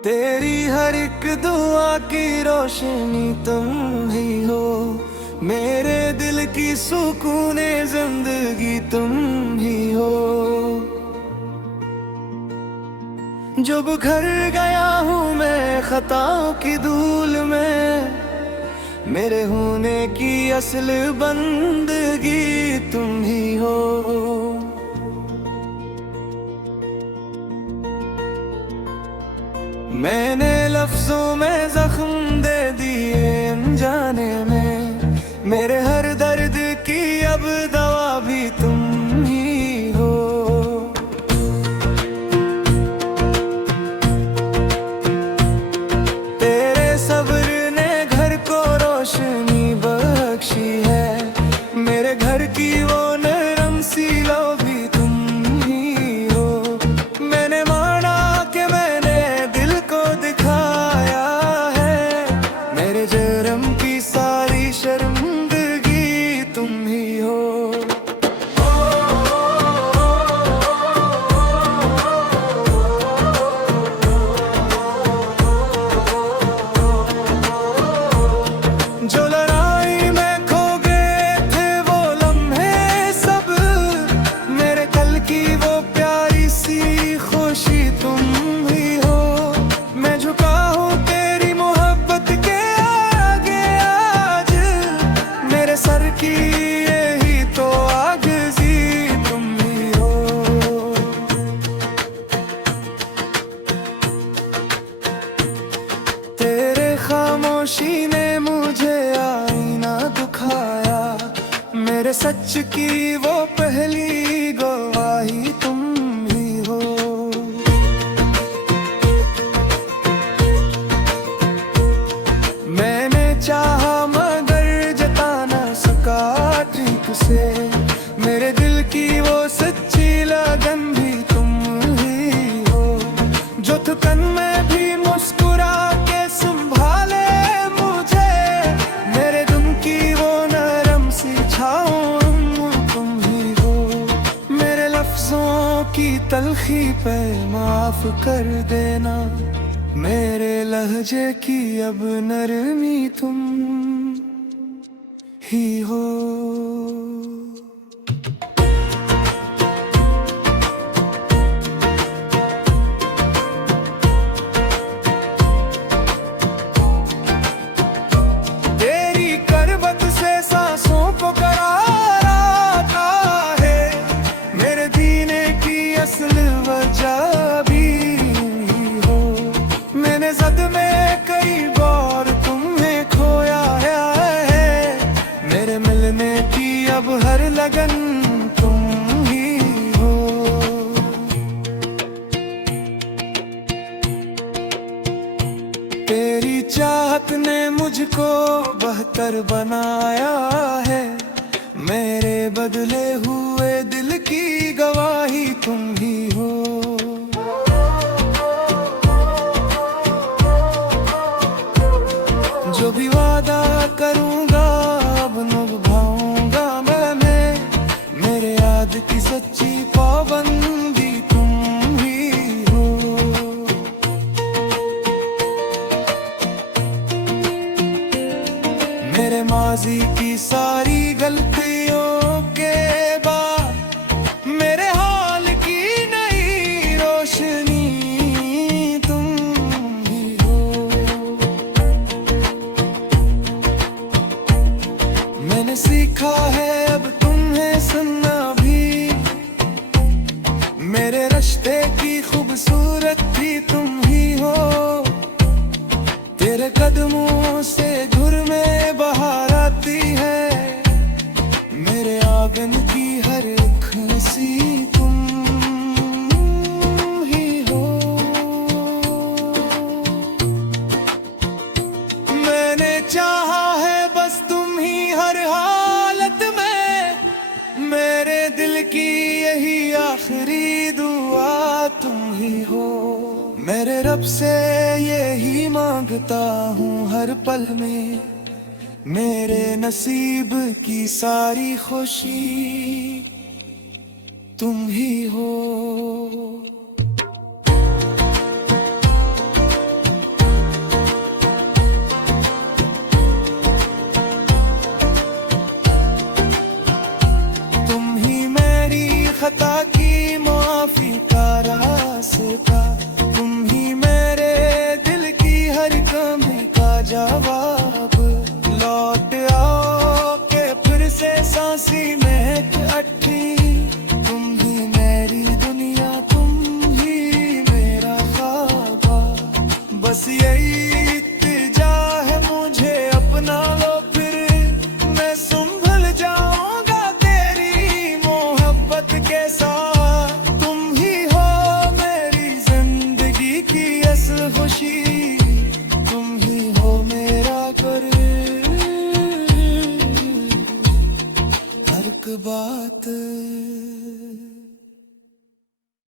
तेरी हर एक दुआ की रोशनी तुम ही हो, मेरे दिल की सुकूने जिंदगी तुम ही हो। जब घर गया हूँ मैं खताओं की धूल में, मेरे होने की असल बंदगी तुम ही हो। मैंने लफ्जों में जख्म दे दिए अनजाने में, मेरे हर दर्द की अब दवा भी तुम ही हो। तेरे सब्र ने घर को रोशनी बख्शी है, मेरे घर की वो नरम सी लो भी तुम ही हो। मैंने माना कि मैंने दिल को दिखाया है, मेरे जरम की सारी शर्मिंदगी तुम ही हो। जो लड़ाई में खो गए थे वो लम्हे सब, मेरे कल की वो प्यारी सी खुशी तुम ही हो। मैं झुका हूँ तेरी मोहब्बत के आगे आज, मेरे सर की यही तो आजिज़ी तुम ही हो। तेरे खामोशी ने मुझे आईना दिखाया, मेरे सच की वो पहली गवाही तुम ही हो। मैंने चाहा मगर जता न सका ठीक से, मेरे दिल की वो सच्ची लगन भी तुम ही हो। जो थकन में भी मुस्कुरा के संभाले मुझे, मेरे दुम की वो नरम सी छाँव तुम ही हो। मेरे लफ्जों की तलखी पे माफ कर देना, मेरे लहजे की अब नरमी तुम ही हो। तेरी करबत से सांसों को करार आता है, मेरे जीने की असल वजह भी हो। मैंने जद में कई बार तुम्हें खोया है, मेरे मिलने की अब हर लगन तुम ही हो। तेरी चाहत ने मुझको बेहतर बनाया है, मेरे बदले हुए दिल की गवाही तुम ही हो। जो भी वादा करूंगा अब निभाऊंगा मैं, मेरे याद की सच्ची पाबंदी तुम ही हो। मेरे माजी की सारी गलतियों के बाद मेरे हाल की नई रोशनी तुम ही हो। मैंने सीखा है अब तुम्हें सुनना भी, मेरे रिश्ते की खूबसूरत भी तुम ही हो। तेरे कदमों से घुर में बहार आती है, मेरे आंगन की हर खुशी तुम ही हो। मैंने चाहा है बस तुम ही हर हालत में, मेरे दिल की यही आखिरी दुआ तुम ही हो। मेरे रब से यही मांगता हूँ हर पल में, मेरे नसीब की सारी खुशी तुम ही हो। खता की